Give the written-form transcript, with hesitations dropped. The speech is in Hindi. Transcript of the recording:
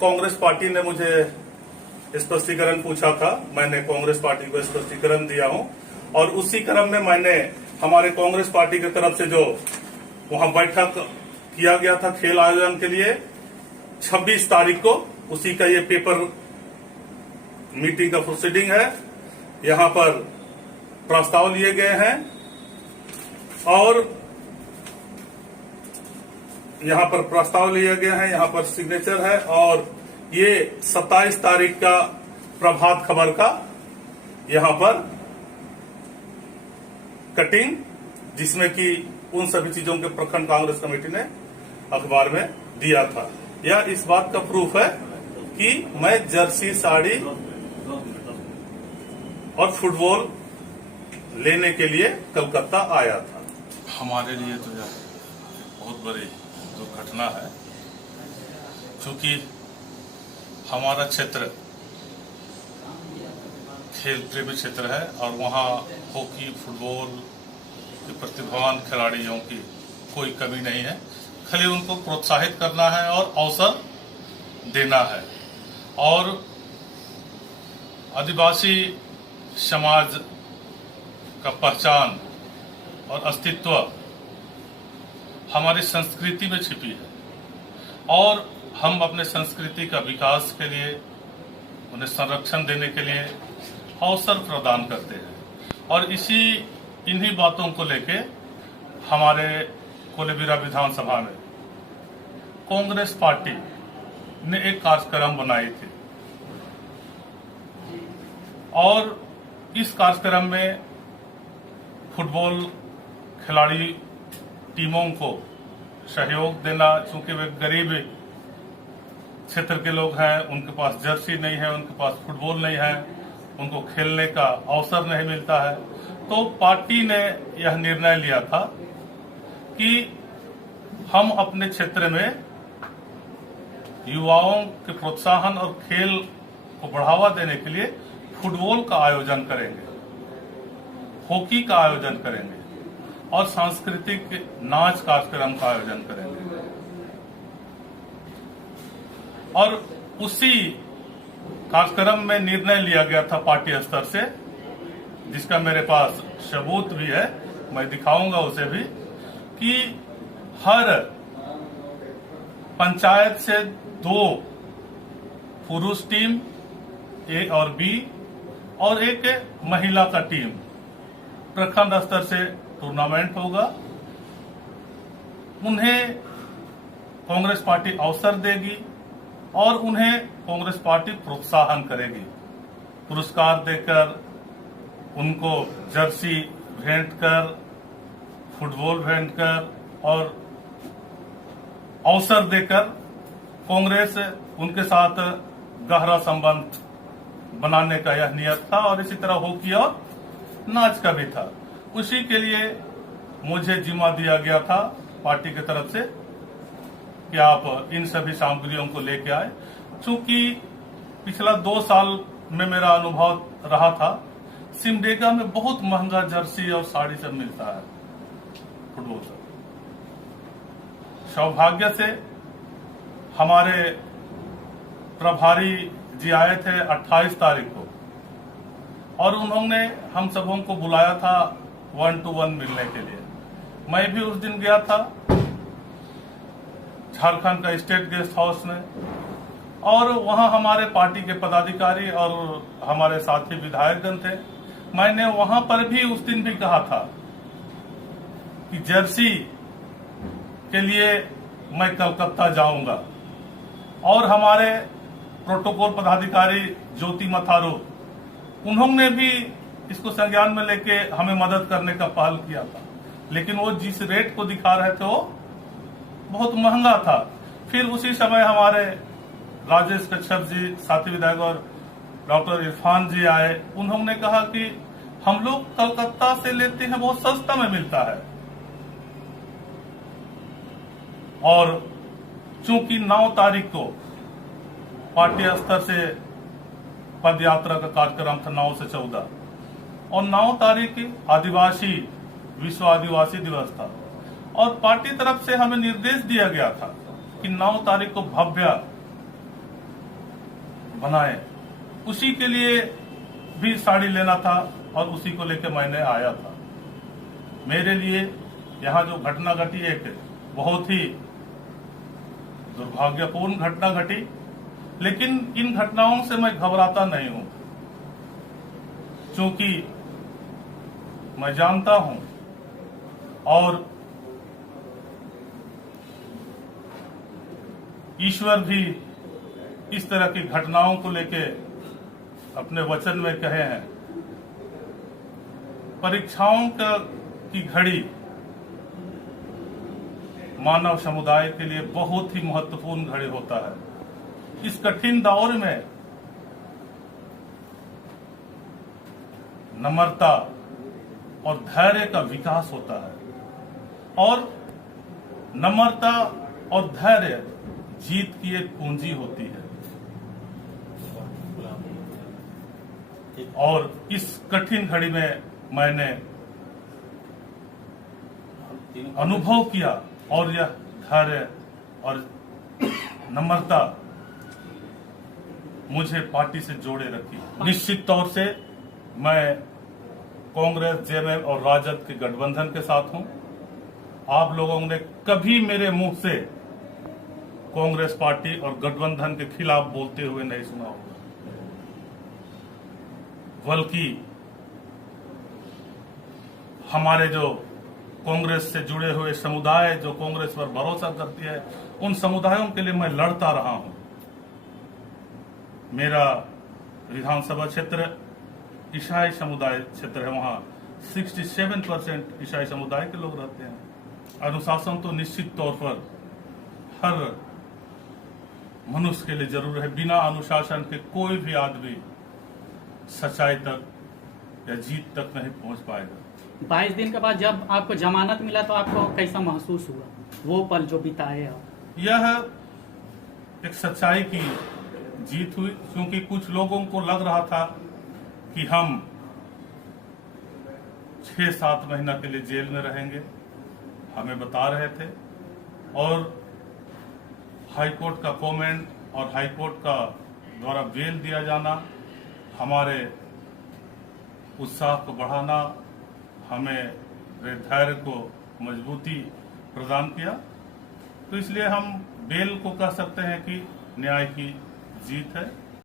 कांग्रेस पार्टी ने मुझे स्पष्टीकरण पूछा था, मैंने कांग्रेस पार्टी को स्पष्टीकरण दिया हूं और उसी क्रम में मैंने हमारे कांग्रेस पार्टी की तरफ से जो वहां बैठक किया गया था खेल आयोजन के लिए 26 तारीख को, उसी का ये पेपर मीटिंग का प्रोसीडिंग है। यहां पर प्रस्ताव लिए गए हैं और यहां पर प्रस्ताव लिए गए हैं, यहां पर सिग्नेचर है और ये 27 तारीख का प्रभात खबर का यहां पर कटिंग, जिसमें कि उन सभी चीजों के प्रखंड कांग्रेस कमेटी ने अखबार में दिया था। यह इस बात का प्रूफ है कि मैं जर्सी साड़ी और फुटबॉल लेने के लिए कलकत्ता आया था। हमारे लिए तो यह बहुत बड़ी दुर्घटना है, क्योंकि हमारा क्षेत्र खेल प्रेमी क्षेत्र है और वहाँ हॉकी फुटबॉल के प्रतिभावान खिलाड़ियों की कोई कमी नहीं है। खाली उनको प्रोत्साहित करना है और अवसर देना है। और आदिवासी समाज का पहचान और अस्तित्व हमारी संस्कृति में छिपी है और हम अपने संस्कृति का विकास के लिए, उन्हें संरक्षण देने के लिए अवसर प्रदान करते हैं। और इन्हीं बातों को लेके हमारे कोलेबिरा विधानसभा में कांग्रेस पार्टी ने एक कार्यक्रम बनाई थी और इस कार्यक्रम में फुटबॉल खिलाड़ी टीमों को सहयोग देना, चूंकि वे गरीब क्षेत्र के लोग हैं, उनके पास जर्सी नहीं है, उनके पास फुटबॉल नहीं है, उनको खेलने का अवसर नहीं मिलता है। तो पार्टी ने यह निर्णय लिया था कि हम अपने क्षेत्र में युवाओं के प्रोत्साहन और खेल को बढ़ावा देने के लिए फुटबॉल का आयोजन करेंगे, हॉकी का आयोजन करेंगे और सांस्कृतिक नाच कार्यक्रम का आयोजन करेंगे। और उसी कार्यक्रम में निर्णय लिया गया था पार्टी स्तर से, जिसका मेरे पास सबूत भी है, मैं दिखाऊंगा उसे भी, कि हर पंचायत से 2 पुरुष टीम ए और बी और एक महिला का टीम प्रखंड स्तर से टूर्नामेंट होगा। उन्हें कांग्रेस पार्टी अवसर देगी और उन्हें कांग्रेस पार्टी प्रोत्साहन करेगी, पुरस्कार देकर, उनको जर्सी भेंट कर, फुटबॉल भेंट कर और अवसर देकर कांग्रेस उनके साथ गहरा संबंध बनाने का यह नियत था। और इसी तरह हॉकी और नाच का भी था। उसी के लिए मुझे जिम्मा दिया गया था पार्टी की तरफ से कि आप इन सभी सामग्रियों को लेके आए। चूंकि पिछला 2 साल में मेरा अनुभव रहा था, सिमडेगा में बहुत महंगा जर्सी और साड़ी सब मिलता है, फुटबॉल सब। सौभाग्य से हमारे प्रभारी जी आए थे 28 तारीख को और उन्होंने हम सबों को बुलाया था 1 to 1 मिलने के लिए। मैं भी उस दिन गया था झारखंड का स्टेट गेस्ट हाउस में और वहां हमारे पार्टी के पदाधिकारी और हमारे साथी विधायकगण थे। मैंने वहां पर भी उस दिन भी कहा था कि जर्सी के लिए मैं कलकत्ता जाऊंगा और हमारे प्रोटोकॉल पदाधिकारी ज्योति मथारू, उन्होंने भी इसको संज्ञान में लेके हमें मदद करने का पहल किया था। लेकिन वो जिस रेट को दिखा रहे थे वो बहुत महंगा था। फिर उसी समय हमारे राजेश कच्छप जी, साथी विधायक और डॉक्टर इरफान जी आए। उन्होंने कहा कि हम लोग कलकत्ता से लेते हैं, बहुत सस्ता में मिलता है। और चूंकि 9 तारीख को पार्टी स्तर से पद यात्रा का कार्यक्रम था 9 से 14 और 9 तारीख आदिवासी विश्व आदिवासी दिवस था और पार्टी तरफ से हमें निर्देश दिया गया था कि 9 तारीख को भव्य बनाए, उसी के लिए भी साड़ी लेना था और उसी को लेकर मैंने आया था। मेरे लिए यहाँ जो घटना घटी एक बहुत ही दुर्भाग्यपूर्ण घटना घटी, लेकिन इन घटनाओं से मैं घबराता नहीं हूं, क्योंकि मैं जानता हूं और ईश्वर भी इस तरह की घटनाओं को लेके अपने वचन में कहे हैं। परीक्षाओं की घड़ी मानव समुदाय के लिए बहुत ही महत्वपूर्ण घड़ी होता है। इस कठिन दौर में नम्रता और धैर्य का विकास होता है और नम्रता और धैर्य जीत की एक पूंजी होती है। और इस कठिन घड़ी में मैंने अनुभव किया और यह धैर्य और नम्रता मुझे पार्टी से जोड़े रखी। निश्चित तौर से मैं कांग्रेस, जेएमएम और राजद के गठबंधन के साथ हूं। आप लोगों ने कभी मेरे मुंह से कांग्रेस पार्टी और गठबंधन के खिलाफ बोलते हुए नहीं सुना होगा, बल्कि हमारे जो कांग्रेस से जुड़े हुए समुदाय जो कांग्रेस पर भरोसा करती है, उन समुदायों के लिए मैं लड़ता रहा हूं। मेरा विधानसभा क्षेत्र ईसाई समुदाय क्षेत्र है, वहां 67% ईसाई समुदाय के लोग रहते हैं। अनुशासन तो निश्चित तौर पर हर मनुष्य के लिए जरूर है। बिना अनुशासन के कोई भी आदमी सच्चाई तक या जीत तक नहीं पहुंच पाएगा। 22 दिन के बाद जब आपको जमानत मिला तो आपको कैसा महसूस हुआ, वो पल जो बिताए आप? यह एक सच्चाई की जीत हुई, क्योंकि कुछ लोगों को लग रहा था कि हम 6-7 महीना के लिए जेल में रहेंगे, हमें बता रहे थे। और हाईकोर्ट का कमेंट और हाईकोर्ट का द्वारा बेल दिया जाना हमारे उत्साह को बढ़ाना, हमें धैर्य को मजबूती प्रदान किया। तो इसलिए हम बेल को कह सकते हैं कि न्याय की जीत है।